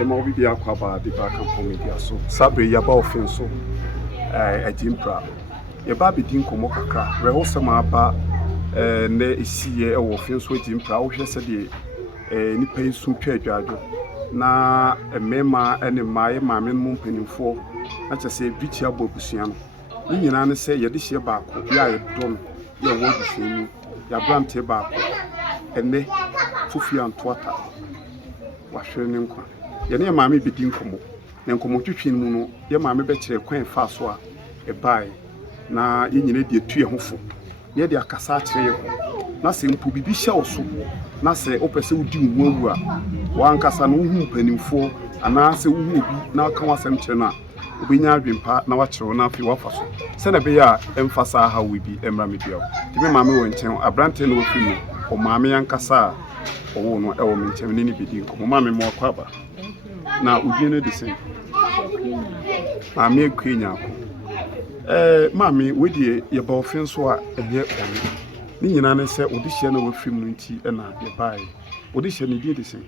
Emma will be a quaba, the back and media. So, Sabre Yaba Fenso, a Jimpra. Your baby didn't come up a crack. Rehosama ba, ne see a offense with Jimpra, which said the Nippay soon trade na mema ene maaye maame no mpanimfo na kyese bichi abobusia no ni nyina ne se ye de hye baako ya ye dom ye wo busienu ya brante baako ene fufi antoata wa hwere ne nkwa ye ne maame bedi nkomo ne nkomo twetwe mu no ye maame be kire kwan fa so a e bae na ye nyina de atu ye hofo ye de akasa kire ye ho na se mpu bibi hye oso na se opese udi nwu a wankasa no hu mpanimfo ana se wu obi na aka wasem kire na obinya adwempa na wakire na afi wafa so se na be ya emfasa ha we bi emra media ti me maame wo nchen abrante no ofi mu o maame yankasa owo no e wo nchen ni bidi ko maame mo kwaba na udi ne de sen maame kwenya ko maame we die ye ba ofin so a ehye oni ni nyina ne se odi hye na wafim no nti e na ye bae odi hye ne die de sen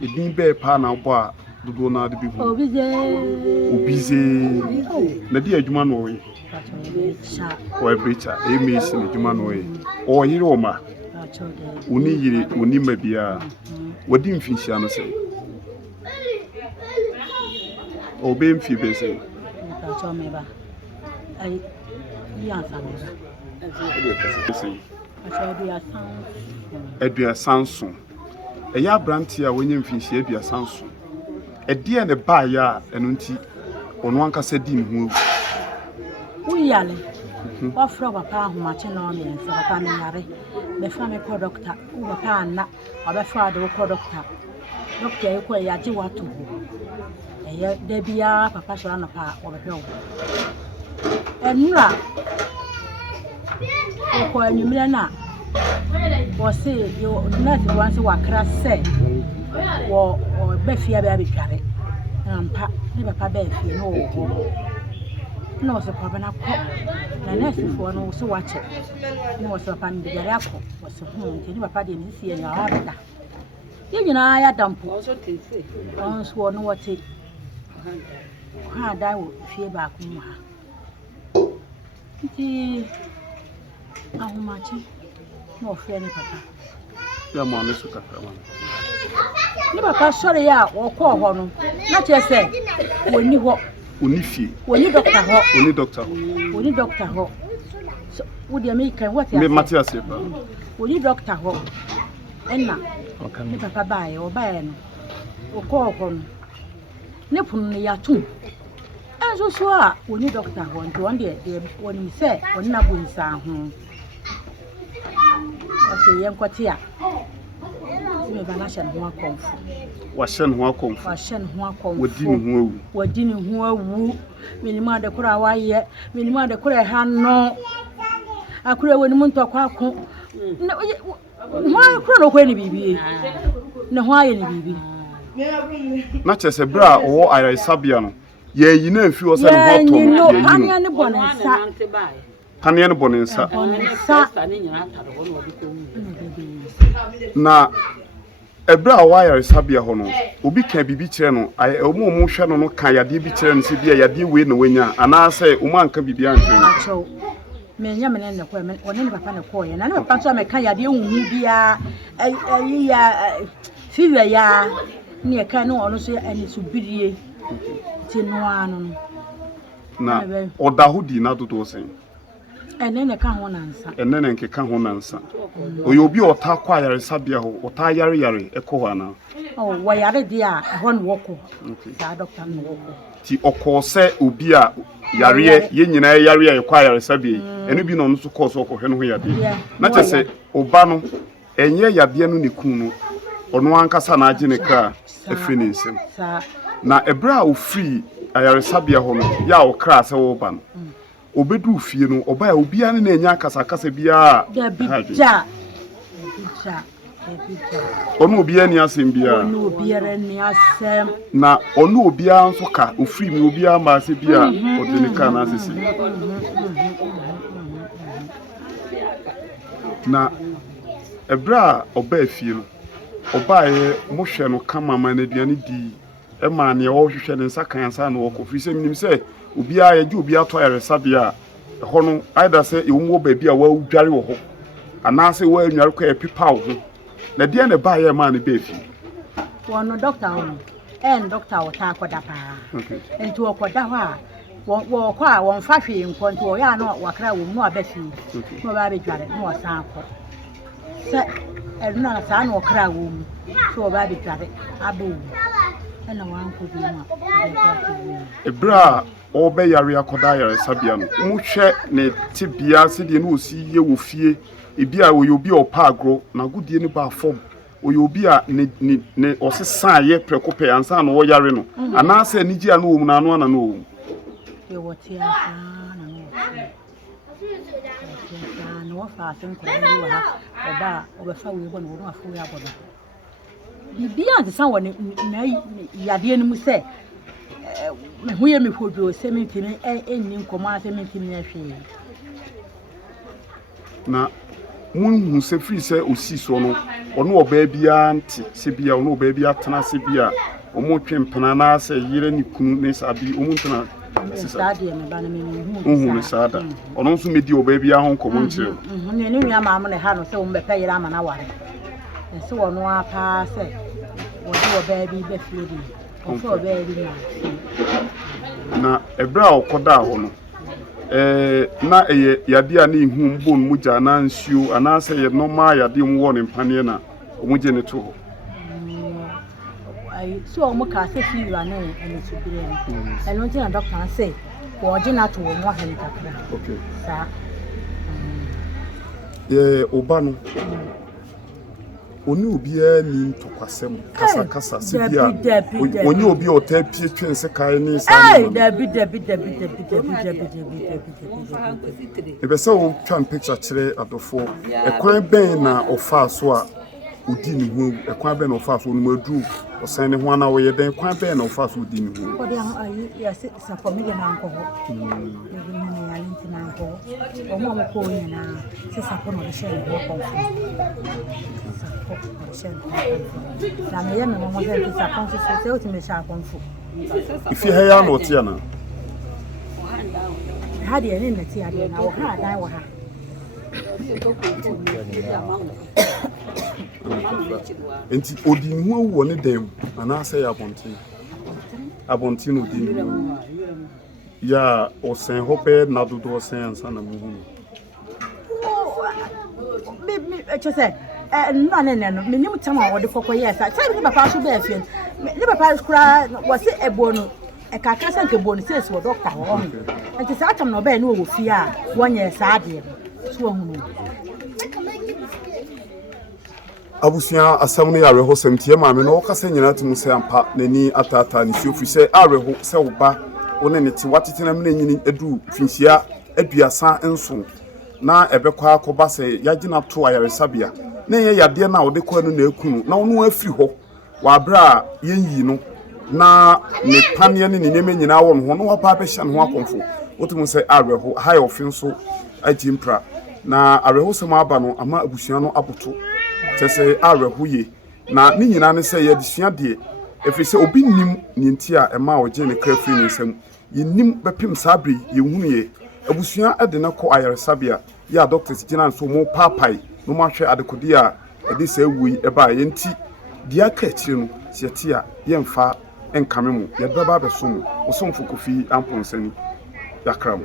edin be pa na bo a dodo na de bi hu obize na di adwuma no we o ebrecha emi ni adwuma no we o yire o ma oni yire oni ma bia wodi mfinhia no se o be mfi be se ai ya Edua Sanson. Eya branti a wonye mfinhia edua Sanson. Ede ne ba ya eno nti ono ankasa di ne hu. Uyale. Wa fro papa ahomache na o me nsa papa me yare. Me fa me ko doctor. U papa na oba fa de ko doctor. Doctor e ko ya ji watu ho. Eya de bia papa so na pa o be hwe. Enura ko anyumira na wo se yo nurse wan se wakra se wo be fia be abetware ampa ne papa be fia no wo no se papa na ko na nurse fo no so wache no se papa ndi yare akọ wo se hu nti papa de ni sie ni awada ye nyina ya dampo on so no wote ha dai wo fie ba ku mu ha nti ahomache no fie ni papa Ya maame so kakra ma ni papa sori ya wo ko ho no na chese woni ho oni fie woni doctor ho oni doctor ho so wo dia me kan what ya me Matthias ba woni doctor ho enna ni papa bae o bae no wo ko ho no ne punu ne ya tu enso so a woni doctor ho nti won de woni se woni na bu nsa ho ase yen kwatia me bana hye no akomfo wa hye no akomfo wadi ne ho awu minimum ade kura waye minimum ade kura ha no akura woni mu ntokwa ako ho kura no kwa ni bibie ne ho aye ni bibie na chese bra o ayai sabia no ye yi na afi o se no hotom ye yi no pania ne bonensa pania ne bonensa na ebra wa ayai sabia ho no obi ka bibi kire no omo hwe no ka yade bi kire no se bia yade we na wanya ana se omo anka bibi anke me nya me ne ko me one ne papa ne ko ye na ne papa so me ka yade hunhu bia ayi ya fiwe ya ne ka no ono so ani so bidie ti no anu na odahudi na dodo sen enene ka ho nansa enene nke ka ho nansa oye obi ota kwa yare sabia ho ota yare ekọ ha na wa yare dia ho no woko sa doctor no woko ti okọ se obi a yare ye nyina yare ekọ yare sabia enu bi no no so kọ so okọ hwe no ho yade na chese oba no enye yade no ne kun no ono ankasa na age ne ka afri ne nsem na ebra ofri ayare sabia ho no ya okra se wo ba no obedu fie no oba obi ane na enya akasa bia ja onu obi ani asem bia onu obi ara ni asem na onu obi anso ka ofri mi obi ama ase bia odenika na asese na ebra oba fie no obaye mo hwe no kama ma na aduane di e ma ne o hwehwe ne nsa kan ansa na wo ko fi se minim se obi a ye obi ato ayaresabia ho no either se e wo ba bi a wa dware wo ho ana se wa anware ko e pipa wo ho na de na ba ye ma ne be fi wono doctor wo en doctor wo ta akoda pa enti okoda ho a wo kwa wo mfa hwe nko enti wo ya na wakra wo mu abafi no ba be dware no wo san ko se na sa na okra wo mu so ba be dware abu na wan ko bi ma ebra obe yare akoda yare sabia no mu hwe ne tibia se de no osi ye wo fie ebi a wo yobi opa agro na gudie ne ba fom oyobi a ne osesa ye prekope ansa na wo yare no ana se ni gia no wo mu na no ana no wo e wo ti asa na no no wa fa sen ko ni wa oba obefa we bo no afu ya bodo bibia de san wo na yade ni mu se me hu ye me fodo se me timi enni nkomo ase me timi na hwe na mun hu se free se osi so no ono oba bia nti se bia ono oba bia tena se bia omo twempena na se yire ni kunu ne sabi omo tena stadium me ba na me hu ne sada ono nso medi oba bia ho nkomo nkyere ne ne nua ma ne ha no se wo mbeka yire ama na ware se wo no apa se wo do oba bi be fie di ofo oba bi na ebra okoda ho no na eye yade a na ihu mbon muja na nsuo ana se ye normal yade mu wo ne mpane na omuje ne to ho ai so mo ka se fi wa na ene so bire no eno ti na doctor say wo je na to wo mo ha ni kakra okay sa obano oni obi ani tokwasem kasa se bia oni obi otapie twense kai ni sa dabi ebese wo twan picture kire adofo ekwan ben na ofa so a odi ni hu ekwan ben na ofa so no madu osan ne ho na wo ye den kwan ben na ofa so odi ni hu ko dia ayi ya se sa family na nko ho ni ya linti na nko o mo ko ni na se sa ko no she ni ko na me ye me mo se sa kon se o ti me sha kon fu ifi ha ya no ti ana ha de ni na ti ade na wo ha dai wo ha enti odi ni hu wo ne dem ana se ya abonti no di ni ya osen hope na dodo osen ansa na mu hu me say no minim tama wo de kokko yes say me papa so be afien me papa kura wo se ebo no e kaka se nke bo no se doctor wo nti say atam no be no wo fie a wonye sa ade so hu no abusia asam no yare ho samtie maame no kasa nyina temu se ampa nani atata ni fiofi se areho se wo ba woni ne ti watete na nyini edu finsia aduasa enso na ebekwa akoba se yagina to ayaresabia na ye yade na wode kwa no na ekunu na wono afiri ho wa bra yenyi no na ne panie ne nyeme nyina wo no ho no wapa be hya no ho akonfo wotumu se areho high offense ajimpra na areho se ma aba no ama abusua no aboto tese areho ye na ne nyina ne se ye desua de efiri se obi nim ne nti a ema oje ne krafi ne nsam yenim bepim sabri yehunu ye abusua ade na ko ayaresabia ya doctors gina nso mo papai no ma hwe adekodi a ede se wuyi eba ye nti dia ka akire no se tie a ye mfa enkame mu ye baba beso mu osomfo kofi amponsani yakram